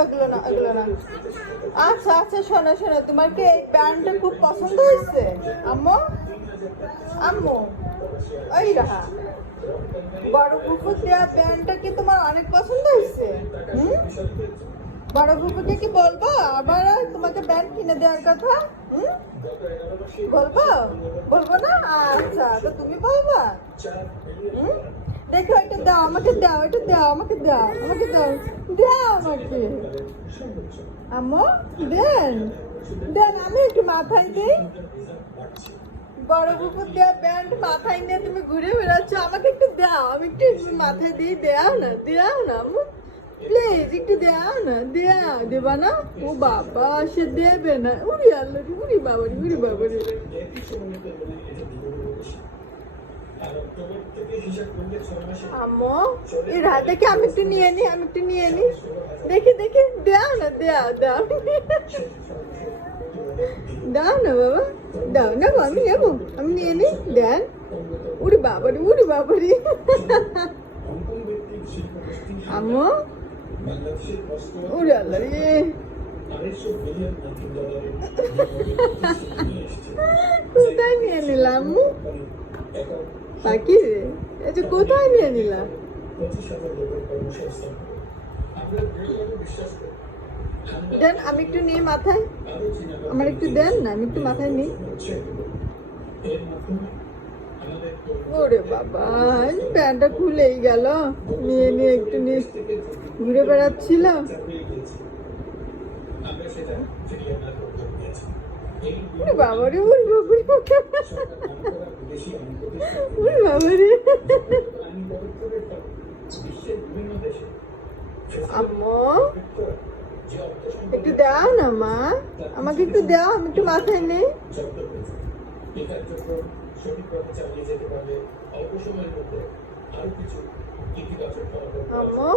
ওগুলো না, ওগুলো না। আচ্ছা আচ্ছা, শোনো শোনো, তোমার কি এই প্যান্টটা খুব পছন্দ হয়েছে আম্মু? আম্মু, ওই রাহা বড় ফুফু দেওয়া প্যান্টটা কি তোমার অনেক পছন্দ হয়েছে? হুম, বড় ফুফুকে কি বলবো আবার তোমাকে প্যান্ট কিনে দেওয়ার কথা? হুম, বলবো? বলবো না? আচ্ছা, তো তুমি বলবা? হুম, দেখো, এটা দাও আমাকে, দাও এটা, দাও আমাকে, দাও আমাকে, দাও দাও আমাকে। আম্মু দেন, দেন, আমি একটু মাথায় দিই। বড় বুকুর দেওয়া প্যান্ট মাথায় নিয়ে তুমি ঘুরে বেড়াচ্ছ, আমাকে একটু দাও, আমি একটু মাথায় দিয়ে, দেও না, দেও না আম্মু, প্লিজ একটু দেও না, দেও, দেবা না? ও বাবা, সে দেবে না। উড়ি আল্লাহ, উড়ি বাবারি, উড়ি বাবারি। আম্মু, এই রাতে কি আমি একটু নিয়ে নি, আমি একটু নিয়ে নি, দেখি দেখি, দেও না, দেও, দাও দাও না বাবা, দাও না, আমি নেবো, আমি নিয়ে নি, দেন। উড়ি বাবারি, উড়ি বাবারি। আম্মু, উড়ি আল্লাহ রে। কোথায় নিয়ে নিলাম আম্মু? পাখি রে, এই যে কোথায় নিয়ে নিলাম? দেন, আমি একটু নিয়ে মাথায়, আমার একটু দেন না, আমি একটু মাথায় নিই। ওরে বাবা, প্যান্টটা খুলেই গেল, নিয়ে নিয়ে একটু নিয়ে ঘুরে বেড়াচ্ছিল। ওরে বাবা রে, ওরে বাবা রে, ওরে বাবা রে। আম্মু, একটু দাও না মা, আমাকে একটু দাও, আমি একটু মাথায় নেই। আম্মু,